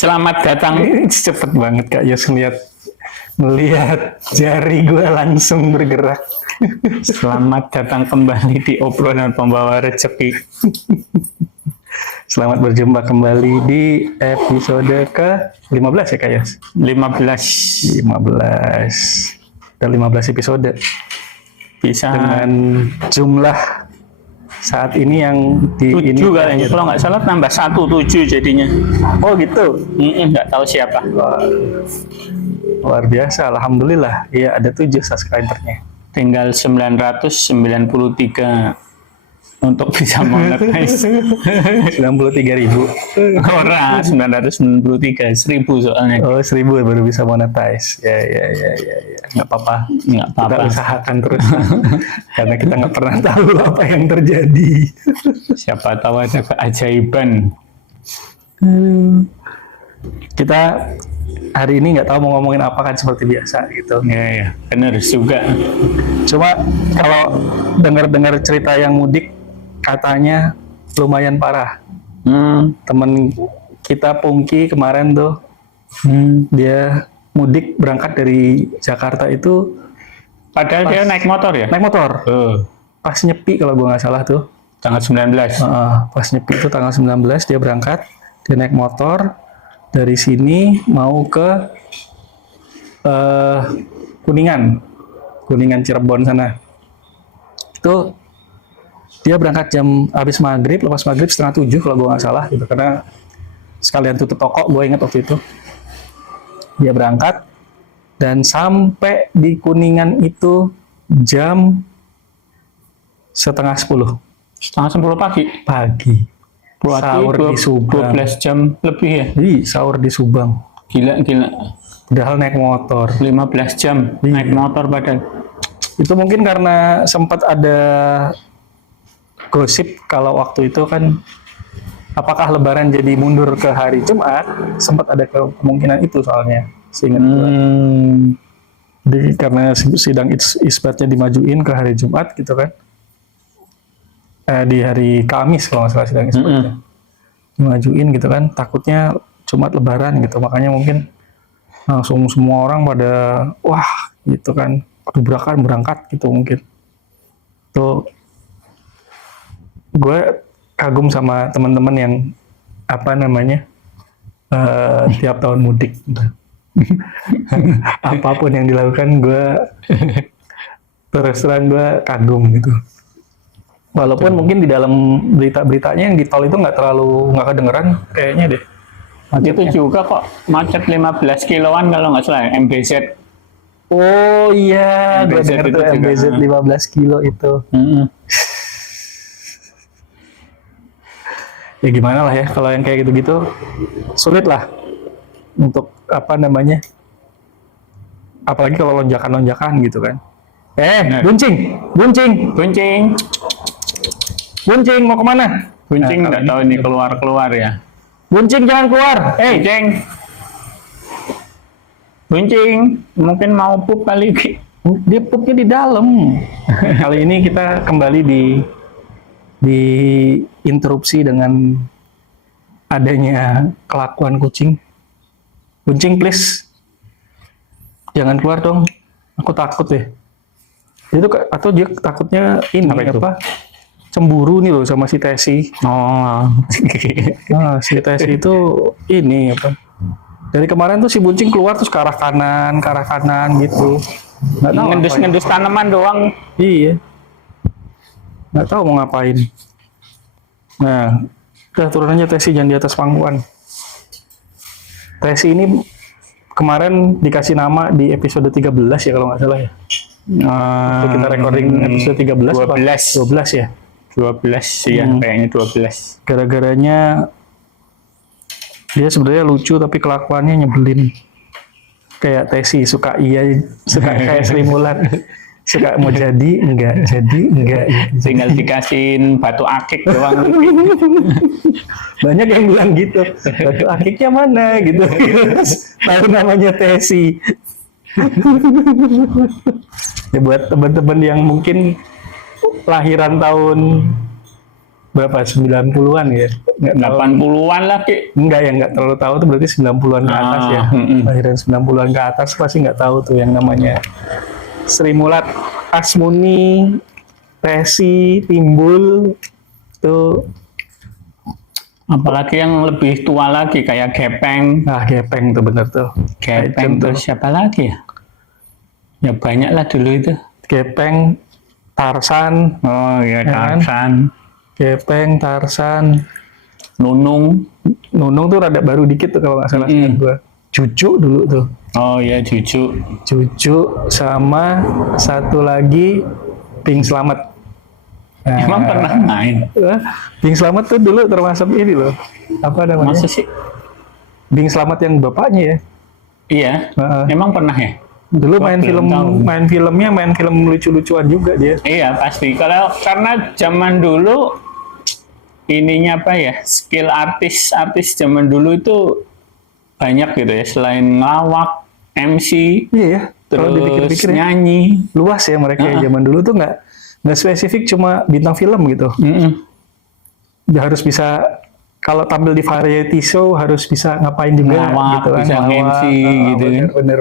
Selamat datang. Cepet banget Kak Yos ngelihat jari gue langsung bergerak. Selamat datang kembali di obrolan pembawa rezeki. Selamat berjumpa kembali di episode ke-15 ya Kak Yos? 15. 15. Dan 15 episode. Bisa dengan jumlah saat ini yang di 7 ini kayaknya. Kalau nggak salah tambah 1 7 jadinya. Oh gitu. Nggak tahu siapa. Luar biasa, alhamdulillah. Iya, ada 7 subscribernya. Tinggal 993 untuk bisa monetize. 93.000. Orang 993, 1000 soalnya. Oh, 1.000 baru bisa monetize. Ya. Nggak apa-apa. Kita usahakan terus. Karena kita nggak pernah tahu apa yang terjadi. Siapa tahu ada keajaiban. Kita hari ini nggak tahu mau ngomongin apa kan seperti biasa gitu. Ya, benar juga. Cuma kalau dengar-dengar cerita yang mudik, katanya lumayan parah. Temen kita Pungki kemarin tuh, dia mudik berangkat dari Jakarta itu. Padahal dia naik motor ya? Naik motor. Pas nyepi kalau gue nggak salah tuh. Tanggal 19. Pas nyepi itu tanggal 19 dia berangkat. Dia naik motor dari sini mau ke Kuningan Cirebon sana. Itu dia berangkat habis maghrib, lepas maghrib 6:30 kalau gue nggak salah gitu, karena sekalian tutup toko, gue ingat waktu itu. Dia berangkat dan sampai di Kuningan itu jam 9:30. 9:30 pagi. Sahur di Subang. 12 jam lebih ya? Iya, sahur di Subang. Gila. Padahal naik motor. 15 jam naik motor padahal. Itu mungkin karena sempat ada gosip kalau waktu itu kan apakah Lebaran jadi mundur ke hari Jumat, sempat ada kemungkinan itu soalnya, seingat gue. Jadi karena sidang isbatnya dimajuin ke hari Jumat gitu kan, di hari Kamis kalau nggak salah sidang isbatnya dimajuin gitu kan, takutnya Jumat Lebaran gitu, makanya mungkin langsung semua orang pada wah gitu kan, kedubrakan berangkat gitu mungkin. Tuh gue kagum sama teman-teman yang tiap tahun mudik gitu. Apapun yang dilakukan gue terus terang gue kagum gitu. Walaupun mungkin di dalam berita-beritanya yang di tol itu nggak kedengeran kayaknya deh. Itu juga kok macet 15 kiloan kalau nggak salah MBZ. Oh iya, gue dengar tuh MBZ 15 kilo itu. Ya gimana lah ya, kalau yang kayak gitu-gitu sulit lah untuk apalagi kalau lonjakan gitu kan. Buncing mau kemana? Buncing nggak tahu ini keluar ya. Buncing jangan keluar. Buncing mungkin mau pup kali. Dia pupnya di dalam. Kali ini kita kembali diinterupsi dengan adanya kelakuan kucing. Buncing please, jangan keluar dong, aku takut deh. Itu atau dia takutnya ini cemburu nih loh sama si Tesi. Si Tesi itu ini dari kemarin tuh si Buncing keluar terus ke arah kanan gitu. Nggak tahu ngendus tanaman doang. Iya. Nggak tahu mau ngapain. Nah, udah turunannya Tesi, jangan di atas pangkuan. Tesi ini kemarin dikasih nama di episode 13 ya kalau nggak salah ya. Kita recording episode 13 12 ya? 12 ya, kayaknya 12. Gara-garanya dia sebenarnya lucu tapi kelakuannya nyebelin. Kayak Tesi, suka kayak Sri Mulat. Suka mau jadi enggak. Tinggal dikasihin batu akik doang. Banyak yang bilang gitu, batu akiknya mana gitu. Tahu namanya Tesi. Ya buat teman-teman yang mungkin lahiran tahun berapa 90-an ya, nggak tahu. 80-an lah Ki. Enggak, yang nggak terlalu tahu tuh berarti 90-an ke atas ya. Lahiran 90-an ke atas pasti nggak tahu tuh yang namanya Sri Mulat, Asmuni, Resi, Timbul tuh. Apalagi yang lebih tua lagi kayak Gepeng. Gepeng tuh bener tuh. Gepeng terus siapa lagi ya? Ya banyak lah dulu itu. Gepeng, Tarsan. Oh ya kan? Tarsan. Gepeng, Tarsan. Nunung. Nunung tuh rada baru dikit tuh kalau nggak salah gua. Cucu dulu tuh. Oh ya Cucu. Cucu sama satu lagi Pink Slamet. Emang pernah main? Bing Slamet tuh dulu termasuk ini loh. Apa namanya? Masa sih? Bing Slamet yang bapaknya ya. Iya. Emang pernah ya? Dulu main film lucu-lucuan juga dia. Iya pasti. Karena zaman dulu ininya apa ya? Skill artis zaman dulu itu banyak gitu ya. Selain ngelawak, MC, iya ya. Terus nyanyi. Luas ya mereka zaman dulu tuh nggak spesifik cuma bintang film gitu. Dia harus bisa kalau tampil di variety show harus bisa ngapain juga gitu kan. Bisa MC gitu kan. Bener.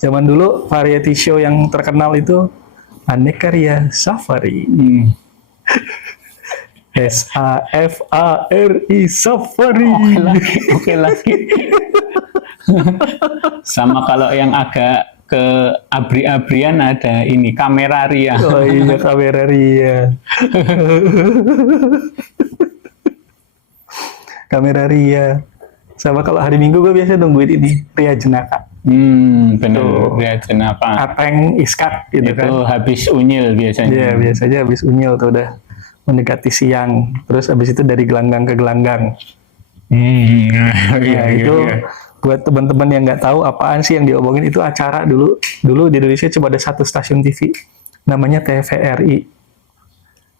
Zaman dulu variety show yang terkenal itu Aneka Ria Safari. SAFARI Safari. Oke lagi. Sama kalau yang agak ke abri-abrian ada ini Kamera Ria. Oh iya Kamera Ria. Kamera Ria. Sama kalau hari Minggu gue biasa nungguin ini Ria Jenaka. Bener Ria Jenaka. Ateng Iskak gitu kan. Itu habis unyil biasanya. Iya biasanya habis unyil tuh udah mendekati siang. Terus habis itu dari gelanggang ke gelanggang. Itu buat teman-teman yang nggak tahu apaan sih yang diomongin itu acara dulu di Indonesia cuma ada satu stasiun TV namanya TVRI.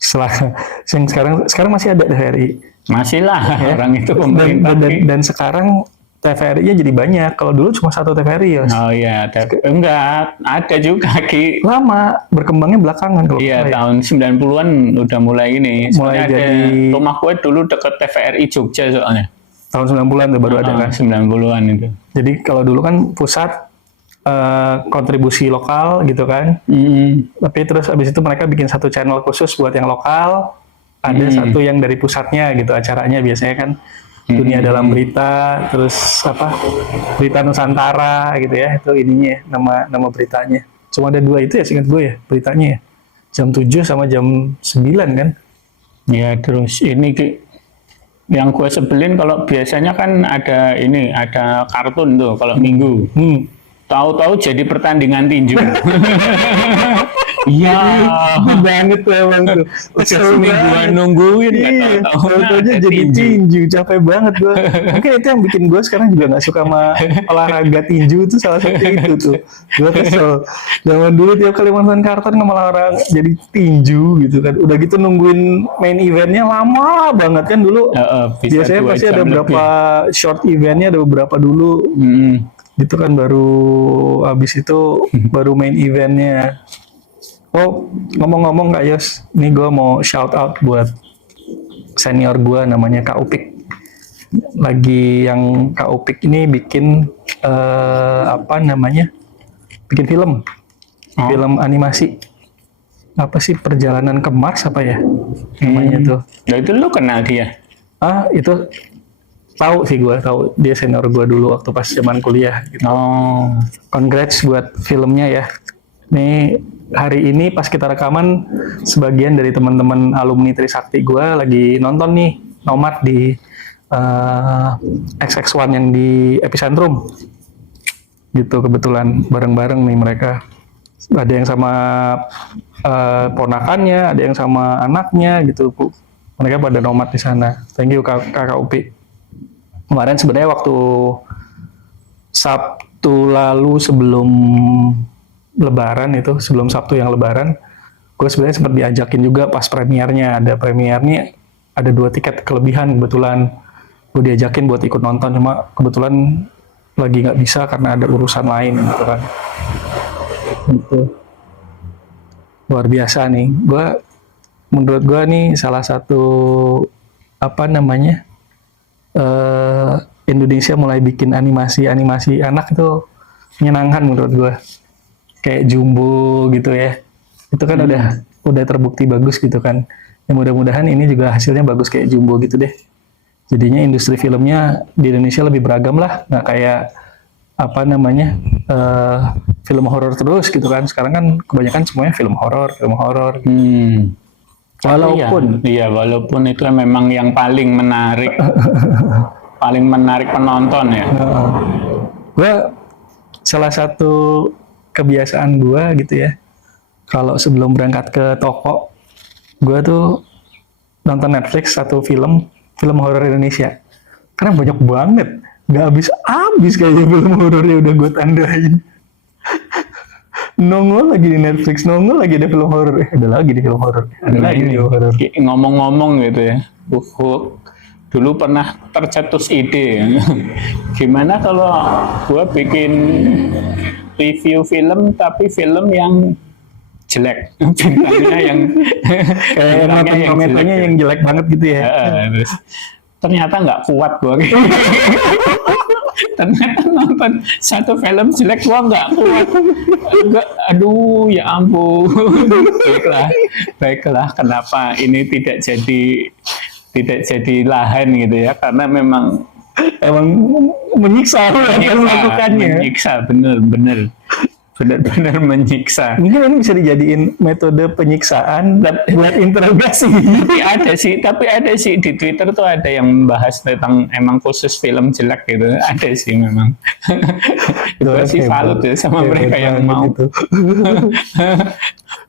Yang sekarang masih ada TVRI. Masih lah ya? Orang itu dan sekarang TVRI-nya jadi banyak. Kalau dulu cuma satu TVRI ya. Oh iya, enggak ada juga Ki. Lama berkembangnya belakangan kalau iya tahun 90-an udah mulai ini. Mulai jadi rumah gue dulu deket TVRI Jogja soalnya. Tahun 90-an tuh baru ada kan? 90-an itu. Jadi kalau dulu kan pusat kontribusi lokal gitu kan. Tapi terus abis itu mereka bikin satu channel khusus buat yang lokal. Ada satu yang dari pusatnya gitu acaranya biasanya kan. Dunia dalam berita, terus apa? Berita Nusantara gitu ya. Itu ininya nama beritanya. Cuma ada dua itu ya seingat gue ya beritanya ya. Jam 7 sama jam 9 kan. Ya terus ini yang gue sebelin kalau biasanya kan ada kartun tuh kalau minggu. Tahu-tahu jadi pertandingan tinju. Iya, banget tuh emang tuh. Semingguan nungguin kan tahu-tahunya jadi tinju, capek banget gua. Mungkin itu yang bikin gua sekarang juga nggak suka sama olahraga tinju itu salah satu itu tuh. Gua kesel. Zaman dulu tiap kali nonton kartun malah orang jadi tinju gitu kan. Udah gitu nungguin main eventnya lama banget kan dulu. Biasanya pasti ada beberapa short eventnya, ada beberapa dulu. Gitu kan baru habis itu baru main eventnya. Oh, ngomong-ngomong Kak Yos, ini gue mau shout out buat senior gue namanya Kak Upik. Yang Kak Upik ini bikin bikin film animasi. Apa sih Perjalanan ke Mars apa ya namanya tuh? Nah itu lu kenal dia? Itu tahu sih gue, tahu dia senior gue dulu waktu pas zaman kuliah. Gitu. Congrats buat filmnya ya. Nih hari ini pas kita rekaman sebagian dari teman-teman alumni Trisakti gue lagi nonton nih Nomad di XX1 yang di Epicentrum gitu kebetulan bareng-bareng nih mereka ada yang sama ponakannya, ada yang sama anaknya gitu mereka pada Nomad di sana. Thank you Kakak Upi. Kemarin sebenarnya waktu Sabtu lalu sebelum Lebaran itu, sebelum Sabtu yang Lebaran, gue sebenarnya sempat diajakin juga pas premiernya. Ada 2 tiket kelebihan kebetulan. Gue diajakin buat ikut nonton, cuma kebetulan lagi nggak bisa karena ada urusan lain gitu kan. Gitu. Luar biasa nih. Gue menurut gue nih salah satu apa namanya Indonesia mulai bikin animasi anak itu menyenangkan menurut gue. Kayak Jumbo gitu ya. Itu kan udah terbukti bagus gitu kan. Ya mudah-mudahan ini juga hasilnya bagus kayak Jumbo gitu deh. Jadinya industri filmnya di Indonesia lebih beragam lah, nggak kayak apa namanya film horor terus gitu kan. Sekarang kan kebanyakan semuanya film horor gitu. Walaupun walaupun itu memang yang paling menarik penonton ya. Gue salah satu kebiasaan gue gitu ya, kalau sebelum berangkat ke toko, gue tuh nonton Netflix satu film horor Indonesia. Karena banyak banget, nggak habis kayaknya film horornya udah gue tandain. Nongol lagi di Netflix, nongol lagi ada film horor, ada lagi di film horor, ada lagi di film horor. Ngomong-ngomong gitu ya, dulu pernah tercetus ide, gimana kalau gua bikin review film tapi film yang jelek, bintangnya yang komentarnya yang jelek banget gitu ya. Terus ternyata nggak kuat gua. Ternyata nonton satu film jelek gua nggak kuat. Aduh ya ampun. Baiklah, kenapa ini tidak jadi lahan gitu ya, karena emang menyiksa melakukannya. Menyiksa, bener-bener menyiksa. Mungkin ini bisa dijadiin metode penyiksaan buat interogasi. Tapi ada sih di Twitter tuh ada yang membahas tentang emang khusus film jelek gitu. Ada sih memang. Gue sih salut ya sama mereka yang mau. Gitu.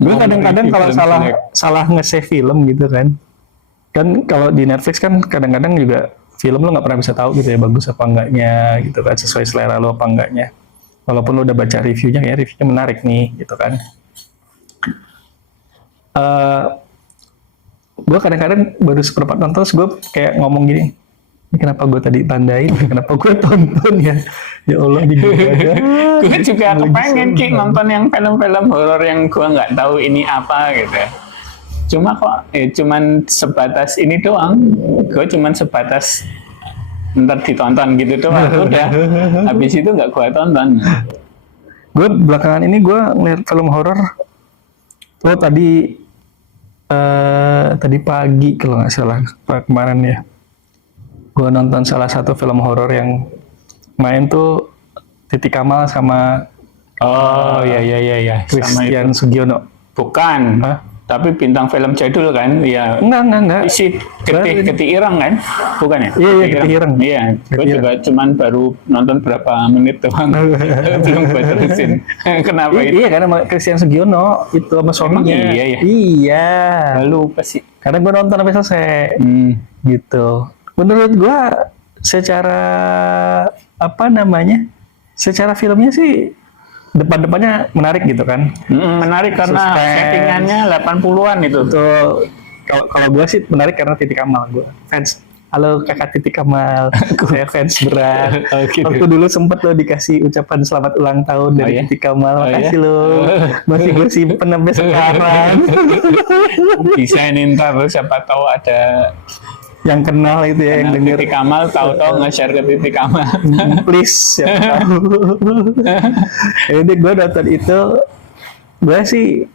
Gue kadang-kadang kalau salah nge-save film gitu kan kalau di Netflix kan kadang-kadang juga film lo nggak pernah bisa tahu gitu ya bagus apa enggaknya gitu kan, sesuai selera lo apa enggaknya. Walaupun lo udah baca reviewnya, kayak reviewnya menarik nih, gitu kan. Gue kadang-kadang baru seperempat nonton, terus gue kayak ngomong gini, ini kenapa gue tadi tandain, kenapa gue tonton ya? Ya Allah, gue juga kepengen nonton yang film-film horor yang gue nggak tahu ini apa gitu ya. Cuma cuman sebatas ini doang, gue cuman sebatas ntar ditonton gitu doang, udah habis itu nggak gue tonton. Gue belakangan ini gue ngeliat film horor tadi pagi kalau nggak salah kemarin ya, gue nonton salah satu film horor yang main tuh Titi Kamal sama Christian Sugiono. Bukan. Hah? Tapi bintang film jadul kan, ya. Enggak. Si Geti Ireng kan, bukan ya? Iya, Geti Ireng. Iya, gue juga cuman baru nonton berapa menit doang, belum gue terusin. Kenapa itu? Iya, karena Christian Sugiono itu sama suaminya. Iya. Lupa sih. Karena gue nonton sampai selesai. Gitu. Menurut gue, secara secara filmnya sih depan-depannya menarik gitu kan. Menarik karena settingannya 80-an itu. Betul. Kalau gue sih menarik karena Titi Kamal. Gue fans. Halo kakak Titi Kamal. Saya fans berat. Gitu. Waktu dulu sempet lo dikasih ucapan selamat ulang tahun dari Titi Kamal. Makasih lo. Masih gue simpen sampai sekarang. Bisa nih ntar siapa tahu ada yang kenal itu ya, yang denger Titi Kamal, tahu-tahu nge-share ke Titi Kamal. Please, siapa tahu. Jadi gue nonton itu, gue sih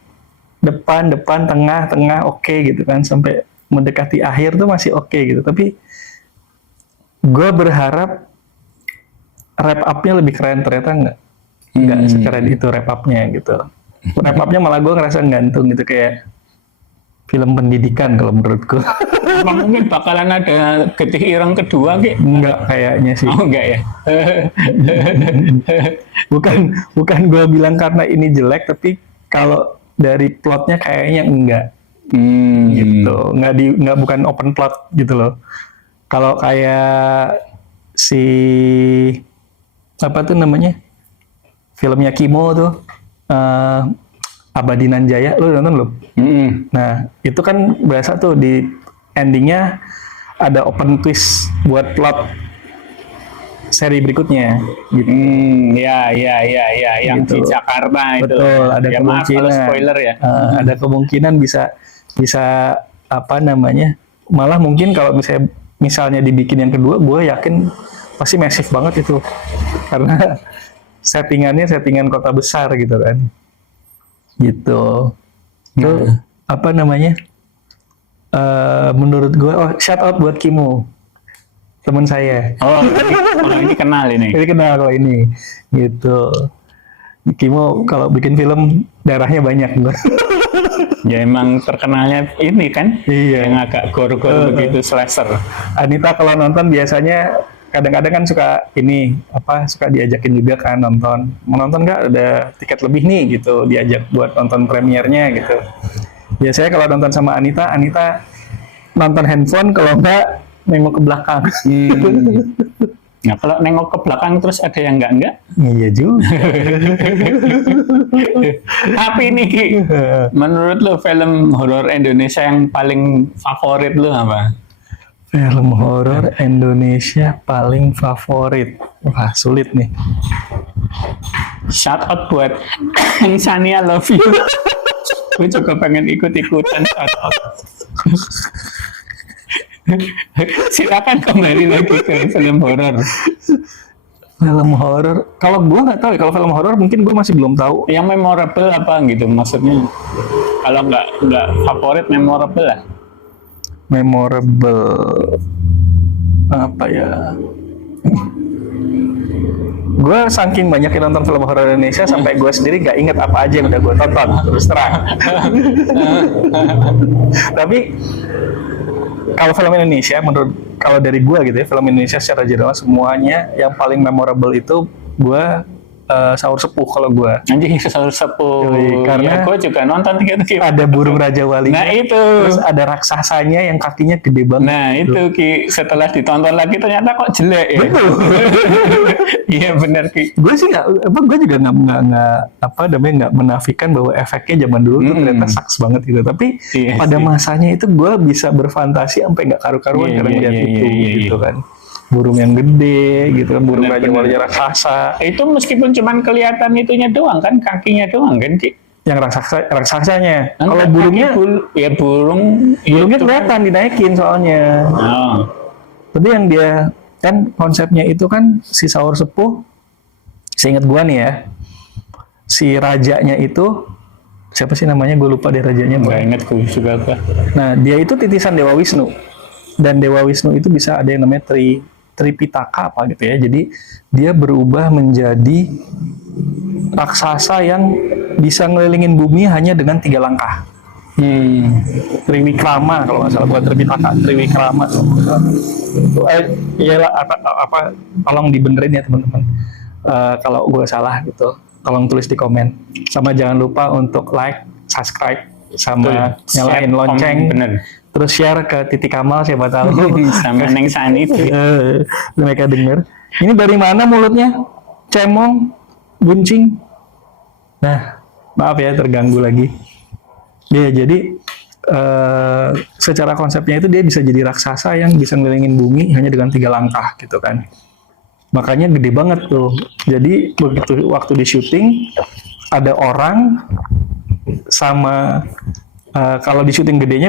depan, tengah, oke gitu kan, sampai mendekati akhir tuh masih oke gitu. Tapi gue berharap wrap up-nya lebih keren, ternyata nggak sekeren itu wrap up-nya gitu. Wrap up-nya malah gue ngerasa gantung gitu, kayak film pendidikan kalau menurutku. Mungkin bakalan ada Geti Ireng kedua Ki? Enggak kayaknya sih. Oh enggak ya. bukan gue bilang karena ini jelek, tapi kalau dari plotnya kayaknya enggak. Gitu. Bukan open plot gitu loh. Kalau kayak apa tuh namanya? Filmnya Kimo tuh. Abadi Nanjaya, lu nonton belum? Nah, itu kan berasa tuh di endingnya ada open twist buat plot seri berikutnya. Gitu. Ya, yang gitu. di Jakarta itu. Betul, ada ya, kemungkinan. maaf kalau spoiler ya. Ada kemungkinan bisa bisa apa namanya, malah mungkin kalau misalnya dibikin yang kedua, gue yakin pasti masif banget itu karena settingan kota besar gitu kan, gitu. Itu apa namanya, menurut gue, shout out buat Kimo, teman saya. Ini kenal ini. Jadi kenal kalau ini, gitu. Kimo kalau bikin film darahnya banyak. Ya emang terkenalnya ini kan, Iya. yang agak gore-gore begitu, slasher. Anita kalau nonton biasanya kadang-kadang kan suka suka diajakin juga kan nonton. Mau nonton nggak, ada tiket lebih nih gitu, diajak buat nonton premiernya gitu. Biasanya kalau nonton sama Anita nonton handphone, kalau nggak nengok ke belakang. Nah, kalau nengok ke belakang terus ada yang enggak? Iya juga. Tapi nih Ki, menurut lo film horor Indonesia yang paling favorit lo apa? Film horor Indonesia paling favorit. Wah, sulit nih. Shout out buat Insania, love you. Gue juga pengen ikut-ikutan shout out. Silakan kembali lagi ke film horor. Film horor, kalau gue nggak tahu ya, kalau film horor mungkin gue masih belum tahu. Yang memorable apa gitu maksudnya? Kalau nggak favorit, memorable lah. Memorable apa ya? Gue saking banyak nonton film horor Indonesia sampai gue sendiri nggak inget apa aja yang udah gue tonton, terus terang. Tapi kalau film Indonesia, kalau dari gue gitu ya, film Indonesia secara general semuanya yang paling memorable itu gue Sahur Sepuh kalau gue. Anjing, Sahur Sepuh. Karena ya, gue juga nonton gitu. Ada burung Raja Wali. Nah itu. Terus ada raksasanya yang kakinya gede banget. Nah itu Ki, setelah ditonton lagi ternyata kok jelek ya. Betul. Iya benar Ki. Gue sih gue juga nggak menafikan bahwa efeknya zaman dulu tuh ternyata saks banget gitu. Tapi pada masanya itu gue bisa berfantasi sampai nggak karu-karuan karena lihat itu gitu kan. Burung yang gede gitu kan, burung Raja Wali raksasa. Itu meskipun cuman kelihatan itunya doang kan, kakinya doang kan Ki. Yang raksasanya. Kalau burungnya burungnya kelihatan dinaikin soalnya. Oh. Tapi yang dia kan konsepnya itu kan si Sahur Sepuh, seingat gua nih ya, si rajanya itu siapa sih namanya, gue lupa deh rajanya. Gak inget gue juga apa. Nah dia itu titisan Dewa Wisnu, dan Dewa Wisnu itu bisa ada yang namanya Tripitaka apa gitu ya. Jadi dia berubah menjadi raksasa yang bisa ngelilingin bumi hanya dengan 3 langkah. Triwikrama kalau nggak salah, bukan Tripitaka, Triwikrama. Iyalah apa tolong dibenerin ya teman-teman. Kalau gue salah gitu, tolong tulis di komen. Sama jangan lupa untuk like, subscribe, sama nyalain lonceng. Bener. Terus share ke Titik Kamal, siapa tahu sama Neng Sani itu. Mereka denger. Ini dari mana mulutnya? Cemong, buncing. Nah, maaf ya terganggu lagi. Ya, jadi secara konsepnya itu dia bisa jadi raksasa yang bisa ngelilingin bumi hanya dengan 3 langkah gitu kan. Makanya gede banget tuh. Jadi begitu waktu di syuting ada orang sama kalau di syuting gedenya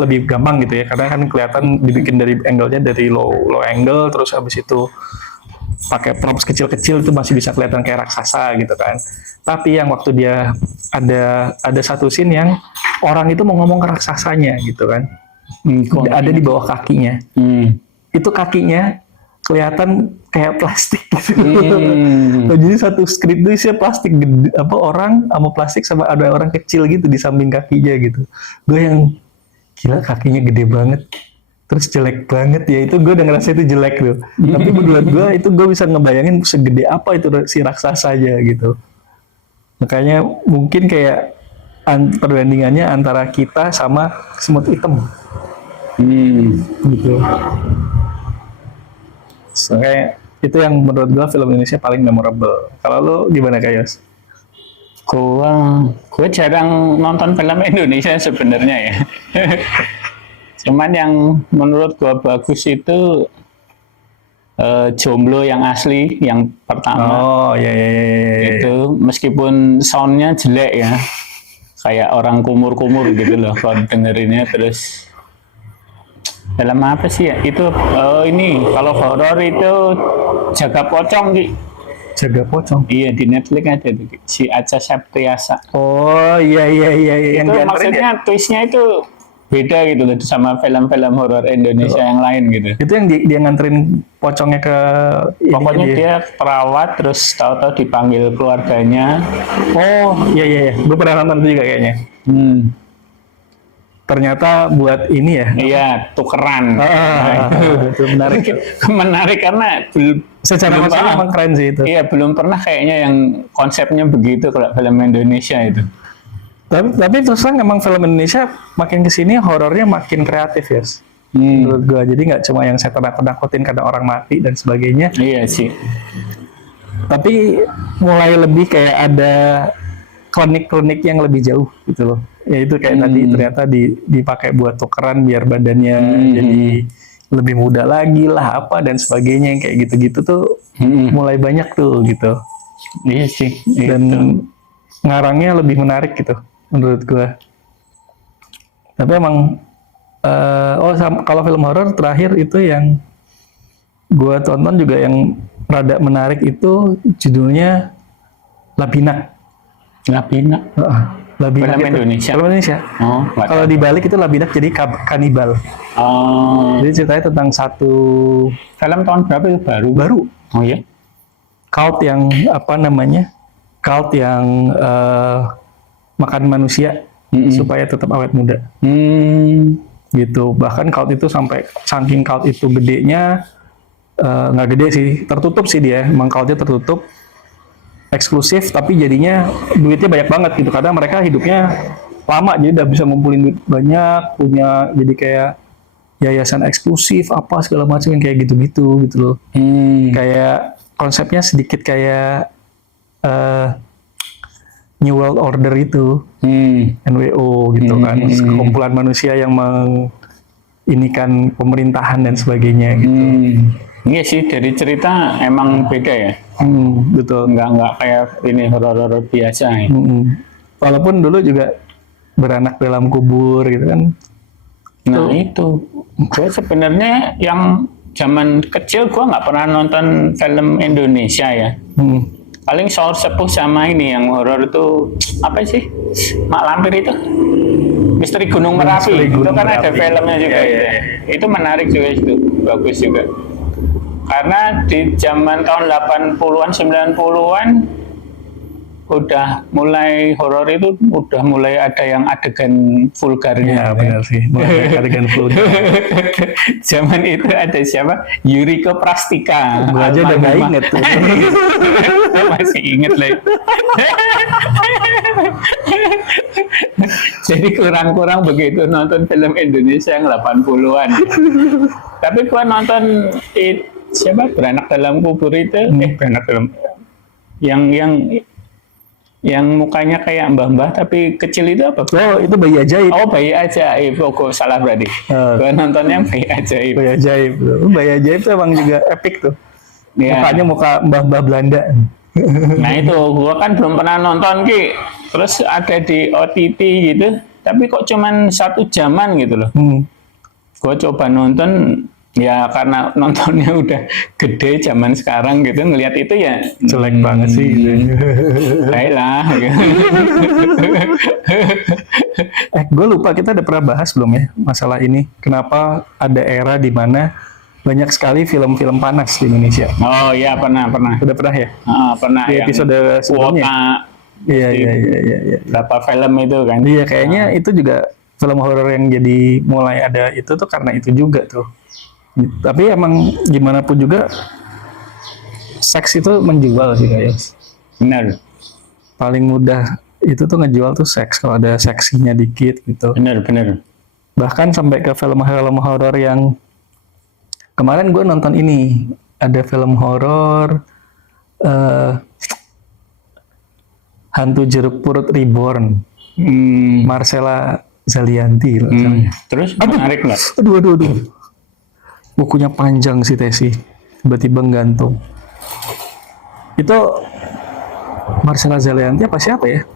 lebih gampang gitu ya, karena kan kelihatan dibikin dari angle-nya dari low angle, terus habis itu pakai props kecil-kecil itu masih bisa kelihatan kayak raksasa gitu kan. Tapi yang waktu dia ada satu scene yang orang itu mau ngomong ke raksasanya gitu kan, ada di bawah kakinya. Itu kakinya kelihatan kayak plastik gitu. Nah, jadi satu skrip itu isinya plastik gede, orang sama plastik sama ada orang kecil gitu di samping kakinya gitu. Gue yang gila kakinya gede banget, terus jelek banget ya, itu gue udah ngerasa itu jelek tuh. Tapi menurut gue itu gue bisa ngebayangin segede apa itu si raksasanya gitu. Makanya mungkin kayak perbandingannya antara kita sama semut hitam. Gitu. So, kayak itu yang menurut gue film Indonesia paling memorable. Kalau lo gimana Kayos? Gue jarang nonton film Indonesia sebenarnya ya. Cuman yang menurut gue bagus itu Jomblo yang asli, yang pertama. Oh iya. Itu meskipun soundnya jelek ya. kayak orang kumur-kumur gitu loh kalau dengerinnya. Terus film apa sih ya itu, ini kalau horor itu Jaga Pocong Ki. Jaga Pocong. Iya, di Netflix ada tuh, Ki. Si Acha Septriasa. Oh iya yang Itu dianterin maksudnya ya? twistnya itu beda gitu loh sama film-film horor Indonesia yang lain gitu. Itu yang dia nganterin pocongnya ke Pokoknya dia perawat, terus tahu-tahu dipanggil keluarganya. Oh iya gue pernah nonton itu juga kayaknya. Ternyata buat ini ya. Iya, tukeran. Itu menarik. Menarik karena Secara belum masalah pernah. emang keren sih itu. Iya, belum pernah kayaknya yang konsepnya begitu kalau film Indonesia itu. Tapi terus terang emang film Indonesia makin kesini horornya makin kreatif ya. Menurut gue, jadi nggak cuma yang saya takut-takutin karena orang mati dan sebagainya. Iya sih. Tapi mulai lebih kayak ada klinik-klinik yang lebih jauh gitu loh. Ya itu kayak tadi ternyata dipakai buat tukeran biar badannya jadi lebih muda lagi lah apa dan sebagainya yang kayak gitu-gitu tuh mulai banyak tuh gitu. Iya sih. Dan ngarangnya lebih menarik gitu menurut gua. Tapi emang kalau film horor terakhir itu yang gua tonton juga yang rada menarik itu judulnya Labinak. Labinak. Labinak Film itu. Indonesia. Film Indonesia. Oh, Kalau dibalik itu Labinak jadi kanibal. Oh. Jadi ceritanya tentang satu Film tahun berapa itu baru? Oh ya. Cult yang apa namanya? Cult yang makan manusia supaya tetap awet muda. Gitu. Bahkan cult itu sampai saking cult itu gedenya nggak gede sih, tertutup sih dia. Emang cultnya tertutup, eksklusif, tapi jadinya duitnya banyak banget gitu. Karena mereka hidupnya lama, jadi udah bisa ngumpulin duit banyak, punya jadi kayak yayasan eksklusif apa segala macam yang kayak gitu-gitu gitu loh. Kayak konsepnya sedikit kayak New World Order itu, NWO gitu kan, kumpulan manusia yang menginikan pemerintahan dan sebagainya gitu. Iya sih, dari cerita emang beda ya. Betul. Nggak kayak ini horor-horor biasa ya. Walaupun dulu juga beranak dalam kubur gitu kan. Nah itu, gue sebenarnya yang zaman kecil gue nggak pernah nonton film Indonesia ya. Paling Saur Sepuh sama ini yang horor itu apa sih? Mak Lampir itu. Misteri Gunung Merapi. Itu kan ada filmnya juga. Ya. Itu menarik juga itu, bagus juga. Karena di zaman tahun 80-an, 90-an udah mulai horor itu udah mulai ada yang adegan vulgarnya. Ya benar sih, mulai adegan vulgar. Zaman itu ada siapa? Yuriko Prastika. Gue aja udah gak inget tuh. Masih inget lagi. Jadi kurang-kurang begitu nonton film Indonesia yang 80-an. Tapi gua nonton siapa? Beranak dalam kubur itu, beranak dalam yang mukanya kayak mbah-mbah tapi kecil itu apa? Oh, itu Bayi Ajaib. Oh, Bayi Ajaib. Oh, kok salah berarti. Gua nonton yang Bayi Ajaib. Bayi Ajaib. Bayi Ajaib tuh emang juga epic tuh. Ya. Mukanya muka mbah-mbah Belanda. Nah itu, gua kan belum pernah nonton Ki. Terus ada di OTT gitu, tapi kok cuman 1 jaman gitu loh. Gua coba nonton, ya karena nontonnya udah gede zaman sekarang gitu, ngelihat itu ya jelek banget sih. Baiklah. Gitu. Gue lupa kita udah pernah bahas belum ya masalah ini. Kenapa ada era di mana banyak sekali film-film panas di Indonesia? Oh iya pernah. Udah pernah ya? Pernah. Di episode sebelumnya. Iya. Berapa film itu kan? Iya kayaknya itu juga film horor yang jadi mulai ada itu tuh karena itu juga tuh. Tapi emang gimana pun juga seks itu menjual sih guys. Benar. Paling mudah itu tuh ngejual tuh seks kalau ada seksinya dikit gitu. Benar. Bahkan sampai ke film-film horor yang kemarin gue nonton ini, ada film horor Hantu Jeruk Purut Reborn, Marcella Zalianti. Terus menarik nggak? Aduh. Bukunya panjang sih Tesi, tiba-tiba gantung. Itu Marcella Zalianti apa siapa ya?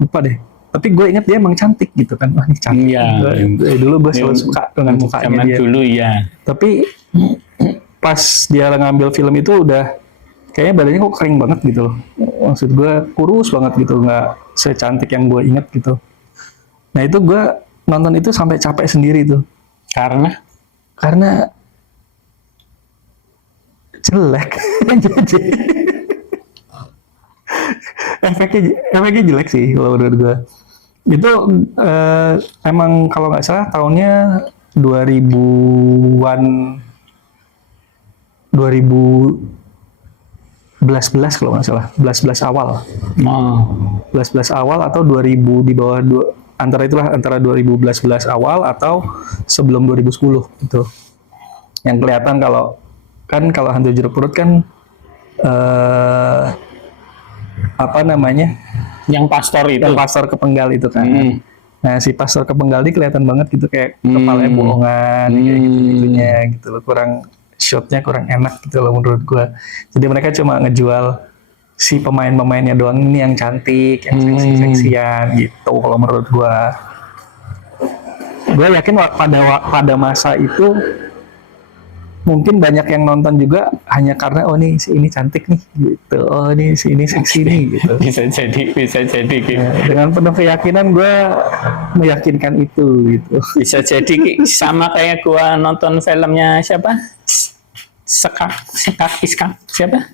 Lupa deh. Tapi gue inget dia emang cantik gitu kan. Wah, ini cantik. Iya. Dari dulu gue selalu suka dengan mukanya Zaman dia. dulu ya. Tapi pas dia ngambil film itu udah kayaknya badannya kok kering banget gitu loh. Maksud gue kurus banget gitu, nggak secantik yang gue inget gitu. Nah itu gue nonton itu sampai capek sendiri tuh. Karena jelek. Jadi efeknya jelek sih kalau menurut gue. Itu emang kalau nggak salah tahunnya 2000-an 2011 kalau nggak salah, 11 awal. Oh. 11 awal atau 2000 di bawah antara 2011 awal atau sebelum 2010 gitu. Yang kelihatan kalau Hantu Jeruk Purut kan apa namanya? Yang pastor itu. Yang pastor kepenggal itu kan. Nah, si pastor kepenggal ini kelihatan banget gitu kayak kepalanya bohongan kayak gitu-gitunya gitu loh. Shotnya kurang enak gitu loh menurut gua. Jadi mereka cuma ngejual si pemain-pemainnya doang ini yang cantik, yang seksi-seksian gitu kalau menurut gua. Gua yakin pada masa itu mungkin banyak yang nonton juga hanya karena oh nih si ini cantik nih gitu, oh nih si ini seksi nih gitu. Bisa jadi gitu. Ya, dengan penuh keyakinan gue meyakinkan itu gitu. Bisa jadi Ki. Sama kayak gua nonton filmnya siapa? Iskak siapa?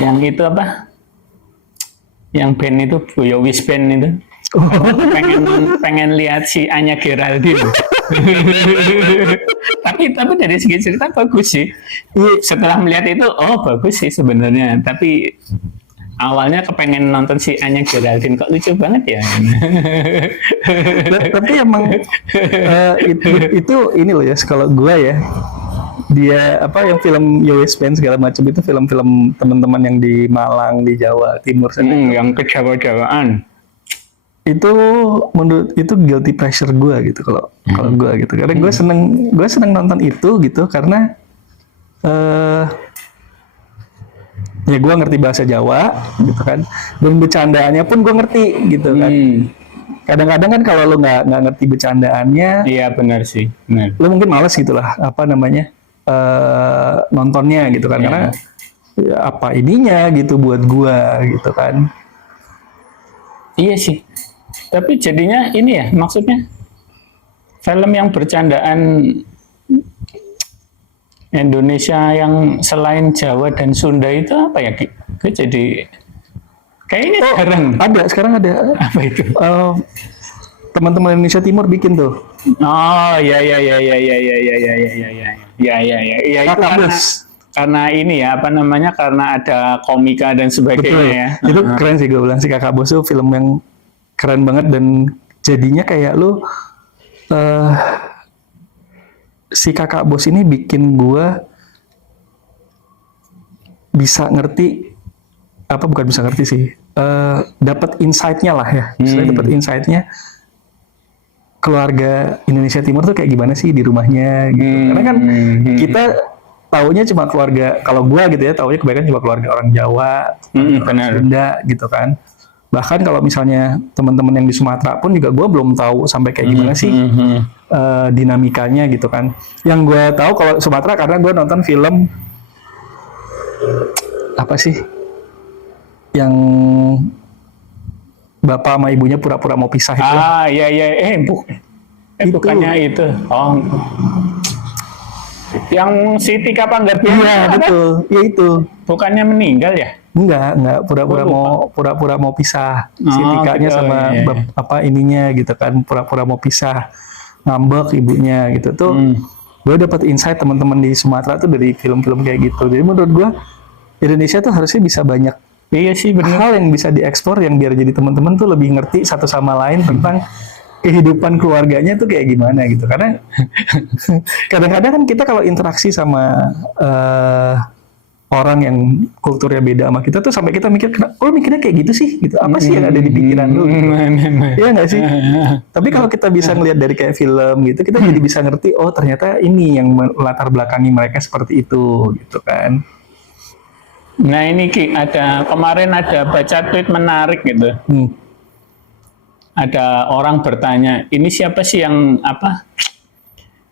Yang itu apa? Yang band itu Boyowis band itu. pengen lihat si Anya Geraldine. tapi dari segi cerita bagus sih. Setelah melihat itu bagus sih sebenarnya. Tapi awalnya kepengen nonton si Anya Geraldine, kok lucu banget ya. Tapi emang itu ini loh ya, kalau gue ya, dia yang film Yowes Band segala macam itu film-film teman-teman yang di Malang, di Jawa Timur sana. Yang ke Jawa-Jawaan. Itu menurut itu guilty pleasure gue gitu kalau gue gitu, karena gue seneng nonton itu gitu karena ya gue ngerti bahasa Jawa gitu kan, dan bercandaannya pun gue ngerti gitu kan. Kadang-kadang kan kalau lo nggak ngerti bercandaannya, iya benar sih, benar. Lo mungkin males gitulah nontonnya gitu kan, karena ya, apa ininya gitu buat gue gitu kan. Iya sih. Tapi jadinya ini ya, maksudnya film yang bercandaan Indonesia yang selain Jawa dan Sunda itu apa ya, Ki? Gue jadi kayaknya jarang. Sekarang ada. Apa itu? Teman-teman Indonesia Timur bikin tuh. Oh, ya. Itu karena ini ya, karena ada komika dan sebagainya. Ya. Itu keren sih, gue bilang si Kakak Bos tuh film yang keren banget, dan jadinya kayak lu si Kakak Bos ini bikin gue bisa ngerti bukan bisa ngerti sih, dapat insight-nya lah ya, dapat insight-nya keluarga Indonesia Timur tuh kayak gimana sih di rumahnya gitu. Karena kan kita taunya cuma keluarga, kalau gua gitu ya, taunya kebanyakan cuma keluarga orang Jawa, Sunda gitu kan. Bahkan kalau misalnya teman-teman yang di Sumatera pun juga gua belum tahu sampai kayak gimana sih dinamikanya gitu kan. Yang gua tahu kalau Sumatera karena gua nonton film apa sih yang bapak sama ibunya pura-pura mau pisah itu. Iya. Bukannya itu. Oh. Yang si Tika Panggabean. Iya, betul. Iya itu. Bukannya meninggal ya? Enggak pura-pura mau pisah. Si Tikanya gitu, sama ininya gitu kan, pura-pura mau pisah. Ngambek ibunya gitu tuh. Gue dapat insight teman-teman di Sumatera tuh dari film-film kayak gitu. Jadi menurut gue Indonesia tuh harusnya bisa banyak hal yang bisa diekspor, yang biar jadi teman-teman tuh lebih ngerti satu sama lain tentang kehidupan keluarganya tuh kayak gimana gitu. Karena kadang-kadang kan kita kalau interaksi sama orang yang kulturnya beda sama kita tuh sampai kita mikir, oh mikirnya kayak gitu sih gitu, apa sih yang ada di pikiran lu gitu. Iya nggak sih? Tapi kalau kita bisa ngelihat dari kayak film gitu, kita jadi bisa ngerti, oh ternyata ini yang latar belakangi mereka seperti itu gitu kan. Nah ini Ki, kemarin ada baca tweet menarik gitu. ada orang bertanya, ini siapa sih yang apa?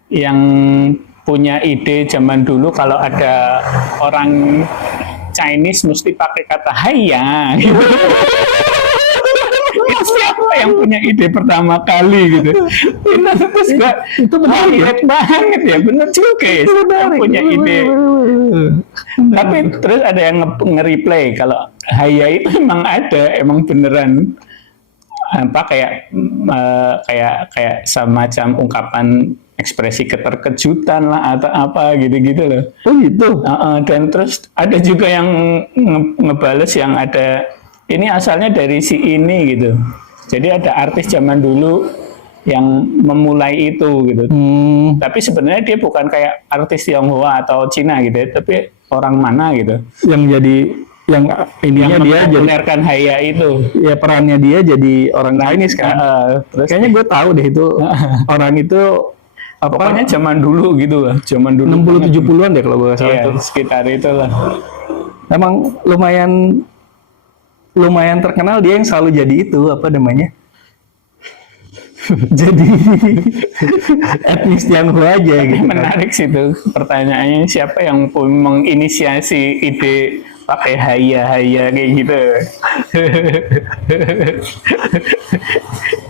Yang punya ide zaman dulu kalau ada orang Chinese mesti pakai kata haya. Itu siapa yang punya ide pertama kali gitu? Terus itu menarik banget ya, bener juga ya. Yang punya ide. Tapi terus ada yang nge-reply kalau haya itu emang ada, emang beneran apa kayak semacam ungkapan ekspresi keterkejutan lah atau apa gitu-gitu loh. Oh gitu. Dan terus ada juga yang ngebales yang ada ini asalnya dari si ini gitu. Jadi ada artis zaman dulu yang memulai itu gitu. Tapi sebenarnya dia bukan kayak artis Tionghoa atau Cina gitu, tapi orang mana gitu. Yang jadi yang ininya yang dia jadi mempopulerkan haya itu. Ya perannya dia jadi orang Chinese kan. Terus kayaknya gue tahu deh itu orang itu apa pokoknya zaman dulu gitu lah. Zaman dulu 60-70-an deh kalau gue salah iya, itu. sekitar itulah. Emang lumayan terkenal dia yang selalu jadi itu apa namanya? Jadi etnis Tionghoa aja gitu. Menarik sih itu pertanyaannya, siapa yang menginisiasi ide pakai haya kayak gitu.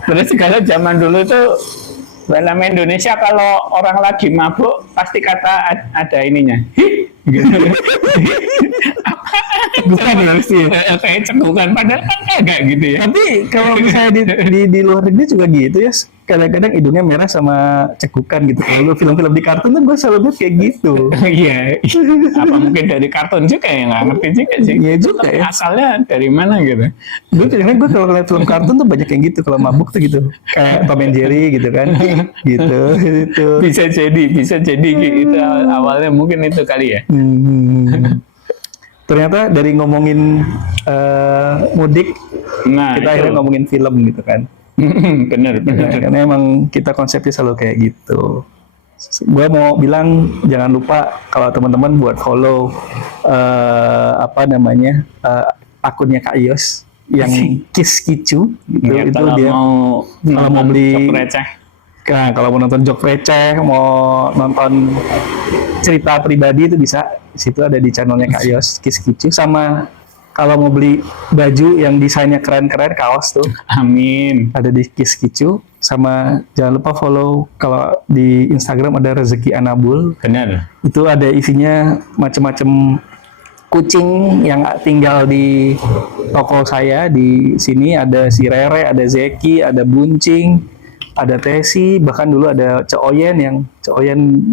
Terus kalau zaman dulu tuh film Indonesia kalau orang lagi mabuk pasti kata ada ininya. Bukan ya mesti. Kayak cegukan padahal kan kagak gitu ya. Tapi kalau misalnya di luar negeri juga gitu ya. Kadang-kadang hidungnya merah sama cekukan gitu. Kalau film-film di kartun tuh gue selalu lihat kayak gitu. Iya. Apa mungkin dari kartun juga ya, nggak ngerti juga sih. Iya juga ya. Asalnya dari mana gitu. Gue kalau lihat film kartun tuh banyak yang gitu. Kalau mabuk tuh gitu. Kayak Tom and Jerry gitu kan. Gitu. Bisa jadi gitu. Awalnya mungkin itu kali ya. Ternyata dari ngomongin mudik, Nah, kita akhirnya ngomongin film gitu kan. bener. Karena emang kita konsepnya selalu kayak gitu. Gue mau bilang jangan lupa kalau teman-teman buat follow akunnya Kak Yos yang Kiss Kicu gitu. Ya, itu kalau dia kalau mau beli receh. Nah, kalau mau nonton jok receh, mau nonton cerita pribadi itu bisa. Di situ ada di channelnya Kak Yos Kiss Kicu. Sama kalau mau beli baju yang desainnya keren-keren, kaos tuh. Amin. Ada di Kiss Kicu. Sama jangan lupa follow kalau di Instagram ada Rezeki Anabul. Benar. Itu ada isinya macam-macam kucing yang tinggal di toko saya. Di sini ada si Rere, ada Zeki, ada Buncing, ada Tesi, bahkan dulu ada Cok Oyen yang Cok Oyen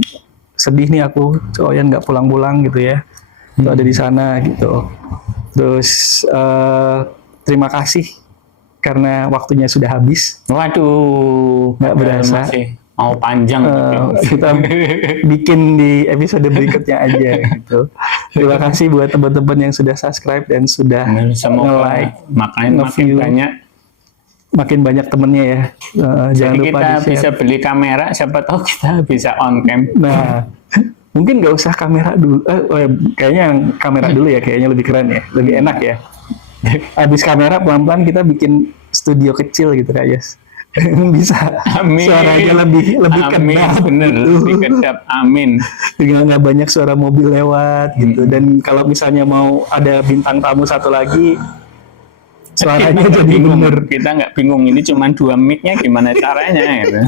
sedih nih aku, Cok Oyen nggak pulang-pulang gitu ya. Itu ada di sana gitu. Terus terima kasih karena waktunya sudah habis. Waduh, Nggak berasa. Masih mau panjang. Kita bikin di episode berikutnya aja gitu. Terima kasih buat teman-teman yang sudah subscribe dan sudah nge-like. Makanya makin banyak temennya ya. Jangan Jadi lupa kita di-share. bisa beli kamera, siapa tahu kita bisa on cam. Nah, mungkin nggak usah kamera dulu. Kayaknya yang kamera dulu ya, kayaknya lebih keren ya, lebih enak ya. Habis kamera pelan-pelan kita bikin studio kecil gitu Kak Yes. Bisa. Amin. Suaranya lebih Amin, kedap. bener, gitu. lebih kedap. Amin. Nggak banyak suara mobil lewat gitu. Dan kalau misalnya mau ada bintang tamu satu lagi, suaranya Kita jadi bingung. bener. Kita nggak bingung ini cuma 2 mic-nya gimana caranya gitu.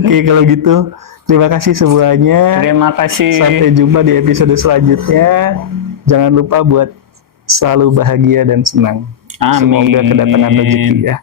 Oke, kalau gitu terima kasih semuanya. Terima kasih. Sampai jumpa di episode selanjutnya. Jangan lupa buat selalu bahagia dan senang. Amin. Semoga kedatangan rezeki ya.